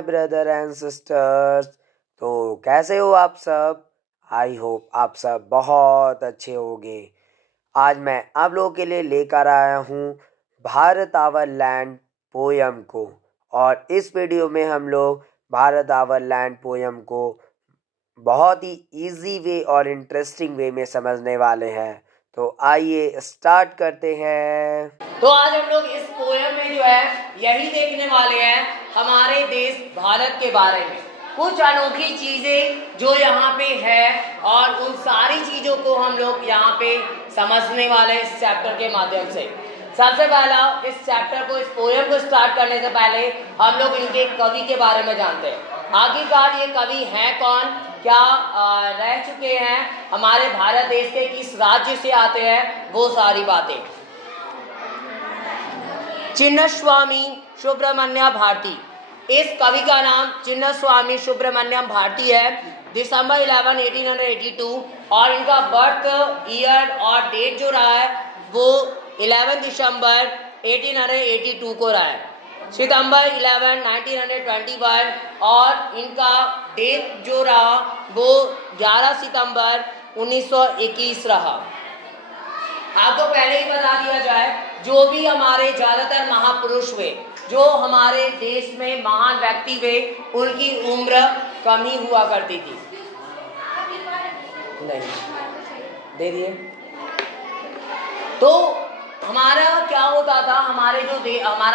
My brother and sisters. तो कैसे हो आप सब? आई होप आप सब बहुत अच्छे होंगे। आज मैं आप लोगों के लिए लेकर आया हूँ भारत आवर लैंड पोयम को, और इस वीडियो में हम लोग भारत आवर लैंड पोयम को बहुत ही इजी वे और इंटरेस्टिंग वे में समझने वाले हैं। तो आइए स्टार्ट करते हैं। तो आज हम लोग इस पोयम में जो है यही देखने वाले हैं हमारे देश भारत के बारे में, कुछ अनोखी चीजें जो यहाँ पे है, और उन सारी चीजों को हम लोग यहाँ पे समझने वाले इस चैप्टर के माध्यम से। सबसे पहला इस चैप्टर को, इस पोयम को स्टार्ट करने से पहले हम लोग इनके कवि के बारे में जानते हैं। आखिरकार ये कवि हैं कौन, क्या रह चुके हैं, हमारे भारत देश के किस राज्य से आते हैं, वो सारी बातें। चिन्नस्वामी सुब्रमण्यम भारती, इस कवि का नाम चिन्नस्वामी सुब्रमण्यम भारती है। दिसंबर 11, 1882 और इनका बर्थ ईयर और डेट जो रहा है वो 11 दिसंबर 1882 को रहा है। सितंबर 11, 1921 और इनका डेट जो रहा वो 11 सितंबर 1921 रहा। आपको पहले ही बता दिया जाए, जो भी हमारे ज्यादातर महापुरुष हुए, जो हमारे देश में महान व्यक्ति हुए, उनकी उम्र कम ही हुआ करती थी। नहीं दे दिए। तो हमारा क्या होता था, हमारा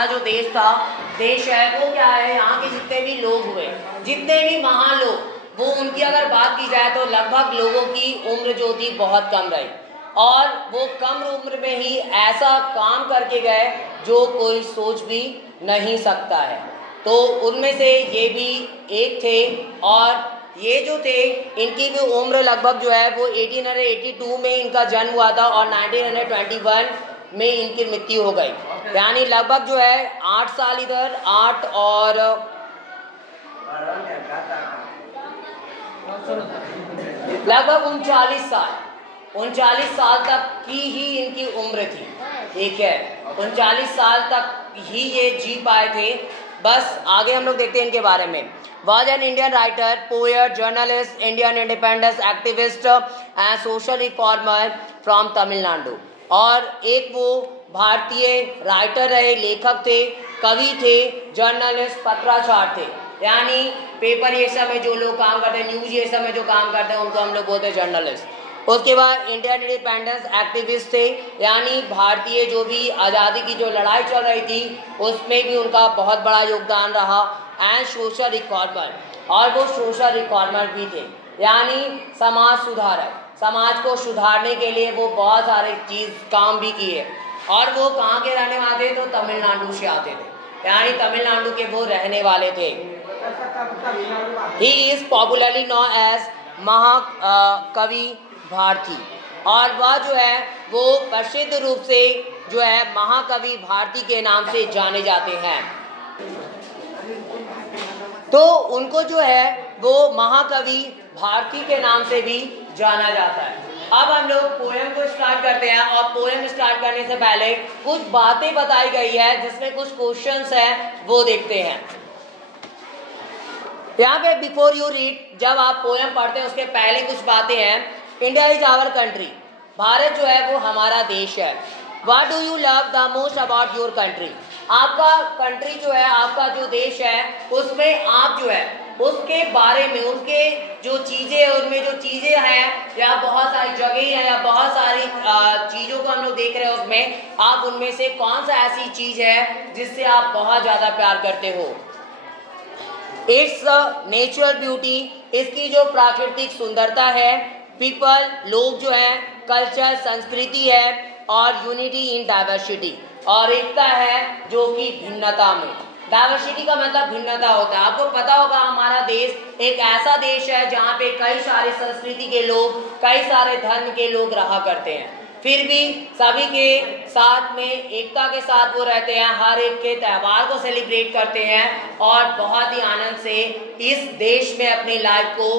जो देश है वो क्या है, यहाँ के जितने भी लोग हुए, जितने भी महान लोग, वो उनकी अगर बात की जाए तो लगभग लोगों की उम्र जो थी बहुत कम रही, और वो कम उम्र में ही ऐसा काम करके गए जो कोई सोच भी नहीं सकता है। तो उनमें से ये भी एक थे, और ये जो थे इनकी भी उम्र लगभग जो है वो 1882 में इनका जन्म हुआ था और 1921 में इनकी मृत्यु हो गई। यानी लगभग जो है 8 साल इधर, 8 और लगभग 39 साल तक की ही इनकी उम्र थी। ठीक है, 39 साल तक ही ये जी पाए थे। बस आगे हम लोग देखते हैं इनके बारे में। Was an Indian writer, poet, journalist, Indian independence activist and social reformer from Tamil Nadu। और एक वो भारतीय राइटर रहे, लेखक थे, कवि थे, जर्नलिस्ट, पत्राचार थे। यानी पेपर ये सब में जो लोग काम करते हैं, न्यूज ये सब में जो काम करते हैं, उनको हम लोग बोलते हैं जर्नलिस्ट। उसके बाद इंडियन इंडिपेंडेंस एक्टिविस्ट थे, यानी भारतीय जो भी आज़ादी की जो लड़ाई चल रही थी उसमें भी उनका बहुत बड़ा योगदान रहा। एंड सोशल रिफॉर्मर, और वो सोशल रिफॉर्मर भी थे, यानी समाज सुधारक, समाज को सुधारने के लिए वो बहुत सारे काम भी किए। और वो कहाँ के रहने वाले थे, तो तमिलनाडु से आते थे, यानी तमिलनाडु के वो रहने वाले थे। He is popularly known as Mahakavi Bharati, और वह जो है वो प्रसिद्ध रूप से जो है महाकवि भारती के नाम से जाने जाते हैं। तो उनको जो है वो महाकवि भारती के नाम से भी जाना जाता है। अब हम लोग पोएम को स्टार्ट करते हैं, और पोएम स्टार्ट करने से पहले कुछ बातें बताई गई है जिसमें कुछ क्वेश्चंस हैं, वो देखते हैं। यहाँ पे बिफोर यू रीड, जब आप पोएम पढ़ते हैं उसके पहले कुछ बातें हैं। India is our country, Bharat जो है वो हमारा देश है। What do you love the most about your country, आपका कंट्री जो है, आपका जो देश है, उसमें आप जो है उसके बारे में, उसके जो चीज़ें हैं, उनमें जो चीज़ें हैं, या बहुत सारी जगह हैं, या बहुत सारी चीज़ों को हम लोग देख रहे हैं, उसमें आप उनमें से कौन सा ऐसी चीज़ है जिससे आप बहुत ज़्यादा प्यार करते हो। इट्स नेचुरल ब्यूटी, इसकी जो प्राकृतिक सुंदरता है। पीपल, लोग जो है, कल्चर, संस्कृति है, और यूनिटी इन डाइवर्सिटी, और एकता है जो कि भिन्नता में। डाइवर्सिटी का मतलब भिन्नता होता है। आपको पता होगा हमारा देश एक ऐसा देश है जहाँ पे कई सारे संस्कृति के लोग, कई सारे धर्म के लोग रहा करते हैं, फिर भी सभी के साथ में एकता के साथ वो रहते हैं, हर एक के त्यौहार को सेलिब्रेट करते हैं, और बहुत ही आनंद से इस देश में अपनी लाइफ को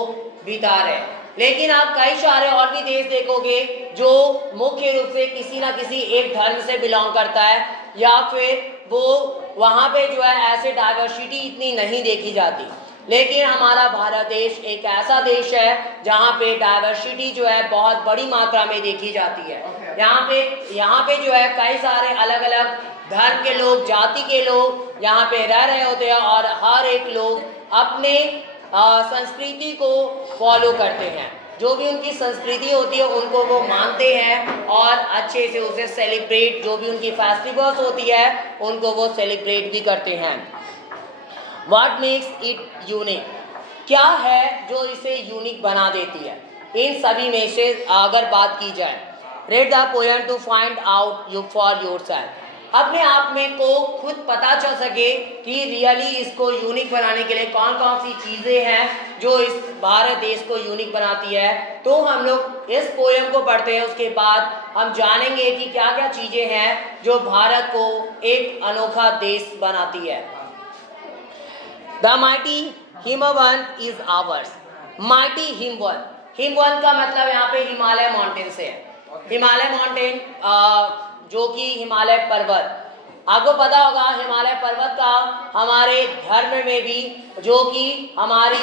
बिता रहे हैं। लेकिन आप कई सारे और भी देश देखोगे जो मुख्य रूप से किसी ना किसी एक धर्म से बिलोंग करता है, या फिर वो वहाँ पे जो है ऐसे डाइवर्सिटी इतनी नहीं देखी जाती। लेकिन हमारा भारत देश एक ऐसा देश है जहाँ पे डाइवर्सिटी जो है बहुत बड़ी मात्रा में देखी जाती है। यहाँ पे जो है कई सारे अलग अलग धर्म के लोग, जाति के लोग यहाँ पे रह रहे होते हैं और हर एक लोग अपने संस्कृति को फॉलो करते हैं। जो भी उनकी संस्कृति होती है उनको वो मानते हैं और अच्छे से उसे सेलिब्रेट, जो भी उनकी फेस्टिवल्स होती है उनको वो सेलिब्रेट भी करते हैं। What makes it unique? क्या है जो इसे यूनिक बना देती है? इन सभी में से अगर बात की जाए, read the poem to find out you for yourself. अपने आप में को खुद पता चल सके कि रियली इसको यूनिक बनाने के लिए कौन कौन सी चीज़ें हैं जो इस भारत देश को यूनिक बनाती है। तो हम लोग इस पोएम को पढ़ते हैं, उसके बाद हम जानेंगे कि क्या क्या चीज़ें हैं जो भारत को एक अनोखा देश बनाती है। The mighty Himavan is ours. Mighty Himavan. हिमवन का मतलब यहाँ पे हिमालय माउंटेन से है। हिमालय माउंटेन जो कि हिमालय पर्वत, आपको पता होगा हिमालय पर्वत का हमारे धर्म में भी, जो कि हमारा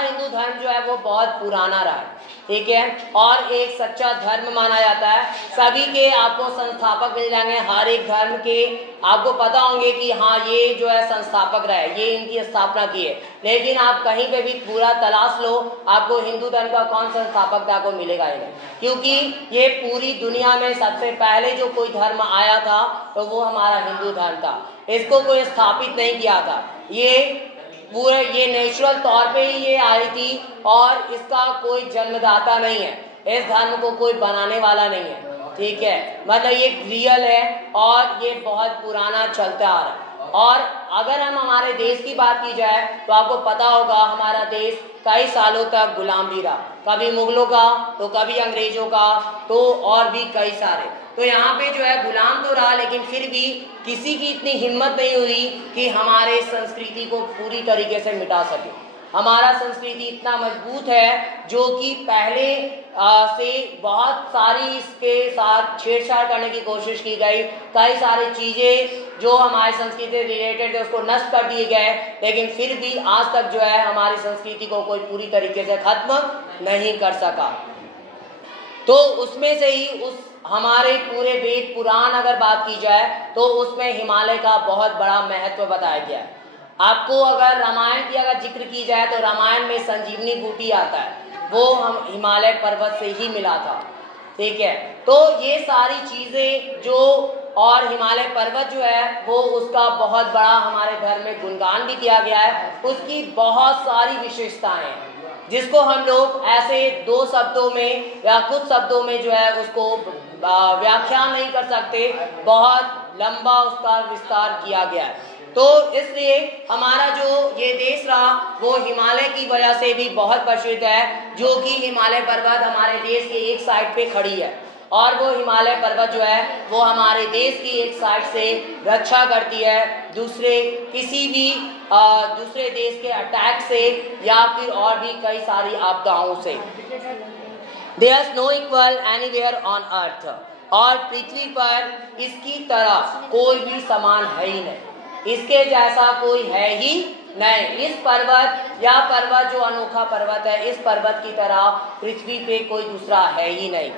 हिंदू धर्म जो है वो बहुत पुराना रहा है, ठीक है, और एक सच्चा धर्म माना जाता है। सभी के आपको संस्थापक मिल जाएंगे, हर एक धर्म के आपको पता होंगे कि हाँ ये जो है संस्थापक रहे, ये इनकी स्थापना की है। लेकिन आप कहीं पे भी पूरा तलाश लो, आपको हिंदू धर्म का कौन संस्थापक था को मिलेगा ही नहीं, क्योंकि ये पूरी दुनिया में सबसे पहले जो कोई धर्म आया था तो वो हमारा हिंदू धर्म था। इसको कोई स्थापित नहीं किया था, ये नेचुरल तौर पे ही ये आई थी और इसका कोई जन्मदाता नहीं है, इस धर्म को कोई बनाने वाला नहीं है, ठीक है, मतलब ये रियल है और ये बहुत पुराना चलता आ रहा है। और अगर हम हमारे देश की बात की जाए तो आपको पता होगा हमारा देश कई सालों तक गुलाम भी रहा, कभी मुगलों का तो कभी अंग्रेजों का, तो और भी कई सारे। तो यहाँ पे जो है गुलाम तो रहा, लेकिन फिर भी किसी की इतनी हिम्मत नहीं हुई कि हमारे संस्कृति को पूरी तरीके से मिटा सके। हमारा संस्कृति इतना मजबूत है जो कि पहले से बहुत सारी इसके साथ छेड़छाड़ करने की कोशिश की गई, कई सारी चीज़ें जो हमारी संस्कृति से रिलेटेड थे उसको नष्ट कर दिए गए, लेकिन फिर भी आज तक जो है हमारी संस्कृति को कोई पूरी तरीके से खत्म नहीं कर सका। तो उसमें से ही उस हमारे पूरे वेद पुराण अगर बात की जाए तो उसमें हिमालय का बहुत बड़ा महत्व बताया गया है। आपको अगर रामायण की अगर जिक्र की जाए तो रामायण में संजीवनी बूटी आता है, वो हम हिमालय पर्वत से ही मिला था, ठीक है। तो ये सारी चीज़ें जो और हिमालय पर्वत जो है वो उसका बहुत बड़ा हमारे धर्म में गुणगान भी किया गया है, उसकी बहुत सारी विशेषताएं हैं जिसको हम लोग ऐसे दो शब्दों में या कुछ शब्दों में जो है उसको व्याख्यान नहीं कर सकते, बहुत लंबा उसका विस्तार किया गया है। तो इसलिए हमारा जो ये देश रहा वो हिमालय की वजह से भी बहुत प्रसिद्ध है, जो कि हिमालय पर्वत हमारे देश के एक साइड पे खड़ी है और वो हिमालय पर्वत जो है वो हमारे देश की एक साइड से रक्षा करती है किसी भी दूसरे देश के अटैक से या फिर और भी कई सारी आपदाओं से। There is no equal anywhere on earth, और पृथ्वी पर इसकी तरह कोई भी समान है ही नहीं, इसके जैसा कोई है ही नहीं। इस पर्वत जो अनोखा पर्वत है, इस पर्वत की तरह पृथ्वी पे कोई दूसरा है ही नहीं।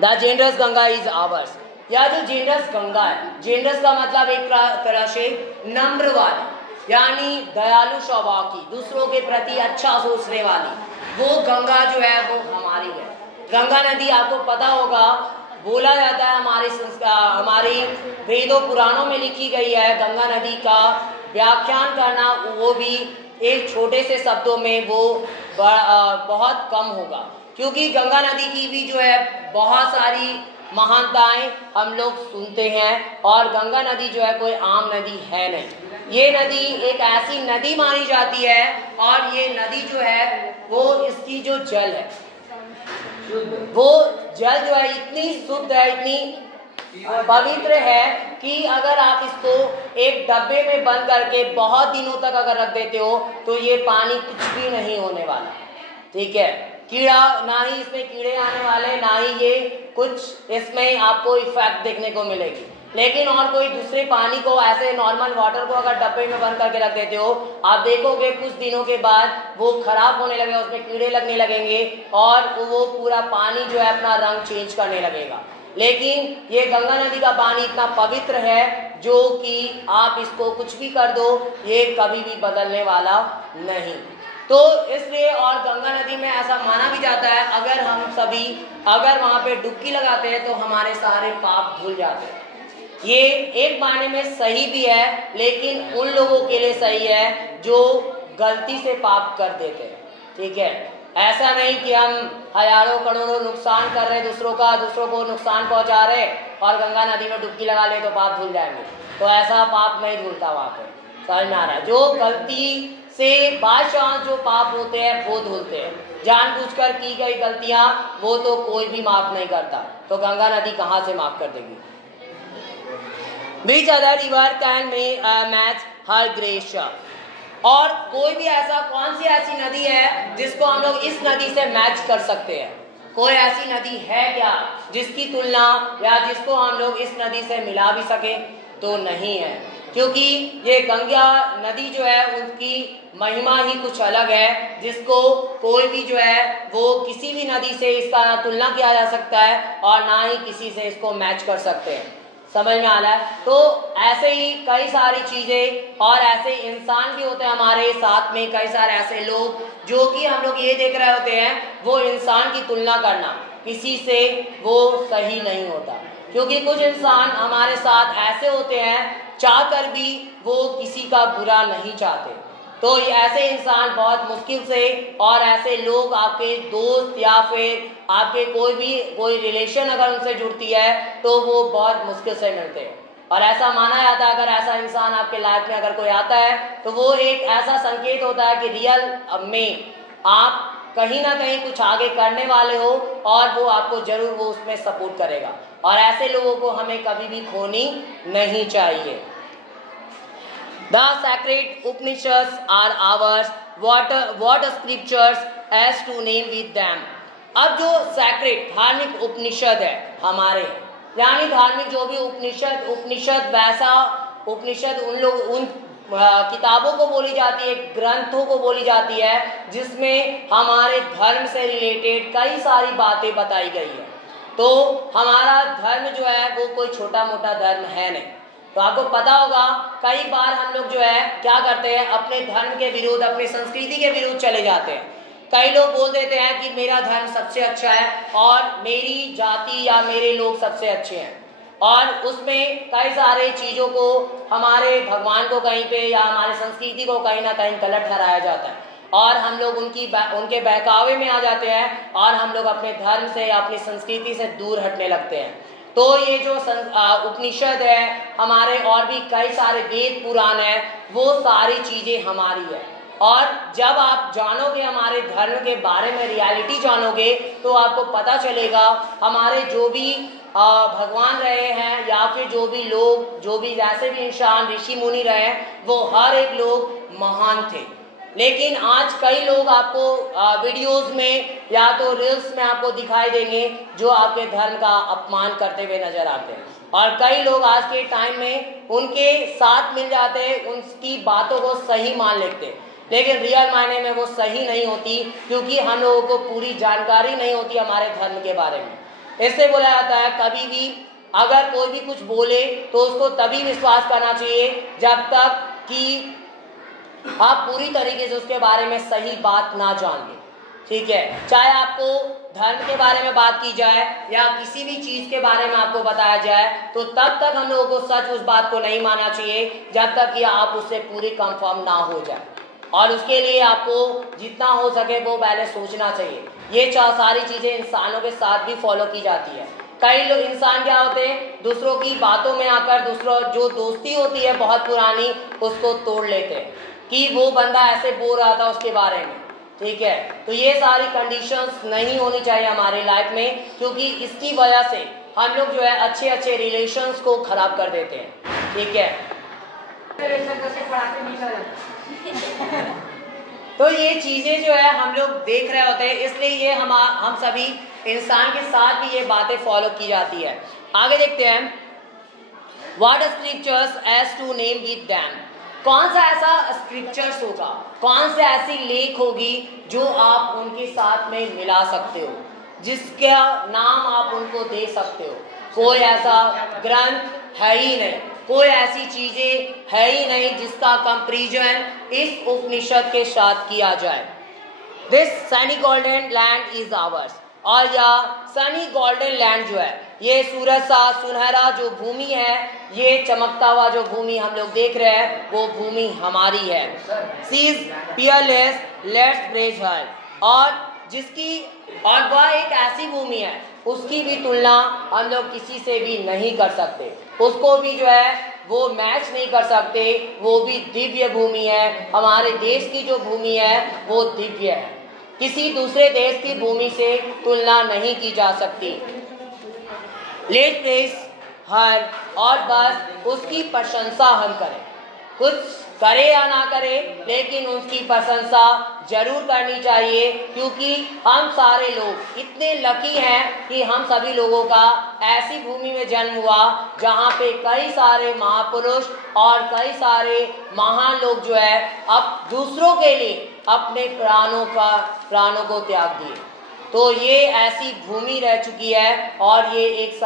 द जेंडस गंगा इज आवर्स, या जो जेंडस गंगा है, जेंडस का मतलब एक तरह से नम्र वाली यानी दयालु स्वभाव की, दूसरों के प्रति अच्छा सोचने वाली, वो गंगा जो है वो हमारी है। गंगा नदी आपको पता होगा, बोला जाता है हमारी वेदों पुराणों में लिखी गई है, गंगा नदी का व्याख्यान करना वो भी एक छोटे से शब्दों में वो बहुत कम होगा, क्योंकि गंगा नदी की भी जो है बहुत सारी महानताएं हम लोग सुनते हैं और गंगा नदी जो है कोई आम नदी है नहीं। ये नदी एक ऐसी नदी मानी जाती है और ये नदी जो है वो इसकी जो जल है वो जल जो है इतनी शुद्ध है, इतनी पवित्र है कि अगर आप इसको एक डब्बे में बंद करके बहुत दिनों तक अगर रख देते हो तो ये पानी कुछ भी नहीं होने वाला, ठीक है। कीड़ा ना ही इसमें कीड़े आने वाले, ना ही ये कुछ इसमें आपको इफेक्ट देखने को मिलेगी। लेकिन और कोई दूसरे पानी को, ऐसे नॉर्मल वाटर को अगर डब्बे में बंद करके रख देते हो, आप देखोगे कुछ दिनों के बाद वो खराब होने लगेगा, उसमें कीड़े लगने लगेंगे और वो पूरा पानी जो है अपना रंग चेंज करने लगेगा। लेकिन ये गंगा नदी का पानी इतना पवित्र है जो कि आप इसको कुछ भी कर दो, ये कभी भी बदलने वाला नहीं। तो इसलिए, और गंगा नदी में ऐसा माना भी जाता है अगर हम सभी अगर वहां पे डुबकी लगाते हैं तो हमारे सारे पाप धुल जाते हैं। ये एक मायने में सही भी है, लेकिन उन लोगों के लिए सही है जो गलती से पाप कर देते हैं। ठीक है, ऐसा नहीं कि हम हजारों करोड़ों नुकसान कर रहे दूसरों को नुकसान पहुंचा रहे और गंगा नदी में डुबकी लगा ले तो पाप धुल जाएंगे। तो ऐसा पाप नहीं धुलता वहां पे, समझ में आ रहा है? जो गलती से बादशाह जो पाप होते हैं वो धुलते हैं, जानबूझकर की गई गलतियां वो तो कोई भी माफ नहीं करता। तो गंगा नदी कहां से माफ कर देगी? Which other river can match her grace? और कोई भी ऐसा, कौन सी ऐसी नदी है जिसको हम लोग इस नदी से मैच कर सकते हैं? कोई ऐसी नदी है क्या जिसकी तुलना या जिसको हम लोग इस नदी से मिला भी सके? तो नहीं है, क्योंकि ये गंगा नदी जो है उसकी महिमा ही कुछ अलग है, जिसको कोई भी जो है वो किसी भी नदी से इसका ना तुलना किया जा सकता है और ना ही किसी से इसको मैच कर सकते हैं। समझ में आ रहा है? तो ऐसे ही कई सारी चीजें और ऐसे इंसान भी होते हैं हमारे साथ में, कई सारे ऐसे लोग जो कि हम लोग ये देख रहे होते हैं, वो इंसान की तुलना करना किसी से वो सही नहीं होता, क्योंकि कुछ इंसान हमारे साथ ऐसे होते हैं चाहकर भी वो किसी का बुरा नहीं चाहते। तो ये ऐसे इंसान बहुत मुश्किल से, और ऐसे लोग आपके दोस्त या फिर आपके कोई रिलेशन अगर उनसे जुड़ती है तो वो बहुत मुश्किल से मिलते हैं। और ऐसा माना जाता है अगर ऐसा इंसान आपके लाइफ में अगर कोई आता है तो वो एक ऐसा संकेत होता है कि रियल में आप कहीं ना कहीं कुछ आगे करने वाले हो और वो आपको जरूर वो उसमें सपोर्ट करेगा। और ऐसे लोगों को हमें कभी भी खोनी नहीं चाहिए। The sacred Upanishads are ours. What scriptures as to name with them? अब जो sacred धार्मिक उपनिषद है हमारे, यानी धार्मिक जो भी उपनिषद वैसा उपनिषद उन किताबों को बोली जाती है, ग्रंथों को बोली जाती है जिसमें हमारे धर्म से रिलेटेड कई सारी बातें बताई गई है। तो हमारा धर्म जो है वो कोई छोटा मोटा धर्म है नहीं। तो आपको पता होगा कई बार हम लोग जो है क्या करते हैं, अपने धर्म के विरुद्ध, अपनी संस्कृति के विरुद्ध चले जाते हैं। कई लोग बोल देते हैं कि मेरा धर्म सबसे अच्छा है और मेरी जाति या मेरे लोग सबसे अच्छे हैं, और उसमें कई सारे चीज़ों को, हमारे भगवान को कहीं पे या हमारे संस्कृति को कहीं ना कहीं गलत ठहराया जाता है और हम लोग उनके बहकावे में आ जाते हैं और हम लोग अपने धर्म से या अपनी संस्कृति से दूर हटने लगते हैं। तो ये जो उपनिषद है हमारे, और भी कई सारे वेद पुराण है, वो सारी चीज़ें हमारी है। और जब आप जानोगे हमारे धर्म के बारे में, रियलिटी जानोगे, तो आपको पता चलेगा हमारे जो भी भगवान रहे हैं या फिर जो भी लोग, जो भी जैसे भी इंसान, ऋषि मुनि रहे, वो हर एक लोग महान थे। लेकिन आज कई लोग आपको वीडियोस में या तो रील्स में आपको दिखाई देंगे जो आपके धर्म का अपमान करते हुए नजर आते हैं, और कई लोग आज के टाइम में उनके साथ मिल जाते हैं, उनकी बातों को सही मान लेते हैं, लेकिन रियल मायने में वो सही नहीं होती, क्योंकि हम लोगों को पूरी जानकारी नहीं होती हमारे धर्म के बारे में। इससे बोला जाता है कभी भी अगर कोई भी कुछ बोले तो उसको तभी विश्वास करना चाहिए जब तक कि आप पूरी तरीके से उसके बारे में सही बात ना जान लें। ठीक है, चाहे आपको धर्म के बारे में बात की जाए या किसी भी चीज के बारे में आपको बताया जाए, तो तब तक हम लोगों को सच उस बात को नहीं मानना चाहिए जब तक कि आप उससे पूरी कंफर्म ना हो जाए। और उसके लिए आपको जितना हो सके वो पहले सोचना चाहिए। ये सारी चीजें इंसानों के साथ भी फॉलो की जाती है। कई लोग इंसान क्या होते हैं, दूसरों की बातों में आकर दूसरों जो दोस्ती होती है बहुत पुरानी, उसको तोड़ लेते हैं कि वो बंदा ऐसे बोल रहा था उसके बारे में। ठीक है, तो ये सारी कंडीशंस नहीं होनी चाहिए हमारी लाइफ में, क्योंकि इसकी वजह से हम लोग जो है अच्छे अच्छे रिलेशंस को खराब कर देते हैं। ठीक है, तो ये चीजें जो है हम लोग देख रहे होते हैं, इसलिए ये हम सभी इंसान के साथ भी ये बातें फॉलो की जाती है। आगे देखते हैं। What scriptures as to name it them? कौन सा ऐसा स्क्रिप्चर्स होगा, कौन सा ऐसी लेख होगी जो आप उनके साथ में मिला सकते हो, जिसका नाम आप उनको दे सकते हो? कोई ऐसा ग्रंथ है ही नहीं, कोई ऐसी चीजें है ही नहीं जिसका कंपैरिजन इस उपनिषद के साथ किया जाए। This Sunny golden land is ours. और यह सनी गोल्डन लैंड जो है, ये सूरज सा सुनहरा जो भूमि है, ये चमकता हुआ जो भूमि हम लोग देख रहे हैं, वो भूमि हमारी है। She is peerless, let's praise her. और वह एक ऐसी भूमि है, उसकी भी तुलना हम लोग किसी से भी नहीं कर सकते, उसको भी जो है वो मैच नहीं कर सकते। वो भी दिव्य भूमि है। हमारे देश की जो भूमि है वो दिव्य है, किसी दूसरे देश की भूमि से तुलना नहीं की जा सकती। लेट प्रेज हर, और बस उसकी प्रशंसा हम करें, कुछ करे या ना करे, लेकिन उसकी प्रशंसा जरूर करनी चाहिए, क्योंकि हम सारे लोग इतने लकी हैं कि हम सभी लोगों का ऐसी भूमि में जन्म हुआ जहाँ पे कई सारे महापुरुष और कई सारे महान लोग जो है अब दूसरों के लिए अपने प्राणों को त्याग दिए। तो ये ऐसी भूमि रह चुकी है और ये एक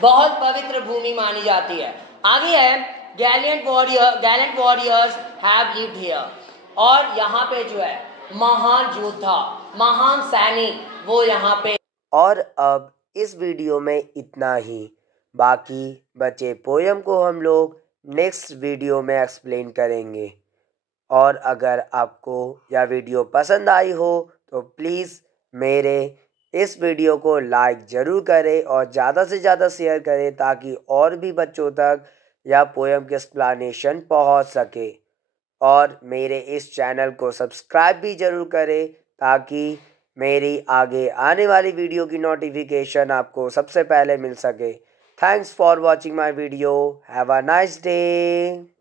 बहुत पवित्र भूमि मानी जाती है। आगे है Gallant warriors have lived here. और यहाँ पे जो है महान योद्धा, महान सैनिक वो यहाँ पे। और अब इस वीडियो में इतना ही, बाकी बचे पोयम को हम लोग नेक्स्ट वीडियो में एक्सप्लेन करेंगे। और अगर आपको यह वीडियो पसंद आई हो तो प्लीज़ मेरे इस वीडियो को लाइक ज़रूर करें और ज़्यादा से ज़्यादा शेयर करें, ताकि और भी बच्चों तक यह पोयम की एक्सप्लेनेशन पहुंच सके। और मेरे इस चैनल को सब्सक्राइब भी ज़रूर करें, ताकि मेरी आगे आने वाली वीडियो की नोटिफिकेशन आपको सबसे पहले मिल सके। Thanks for watching my video. Have a nice day.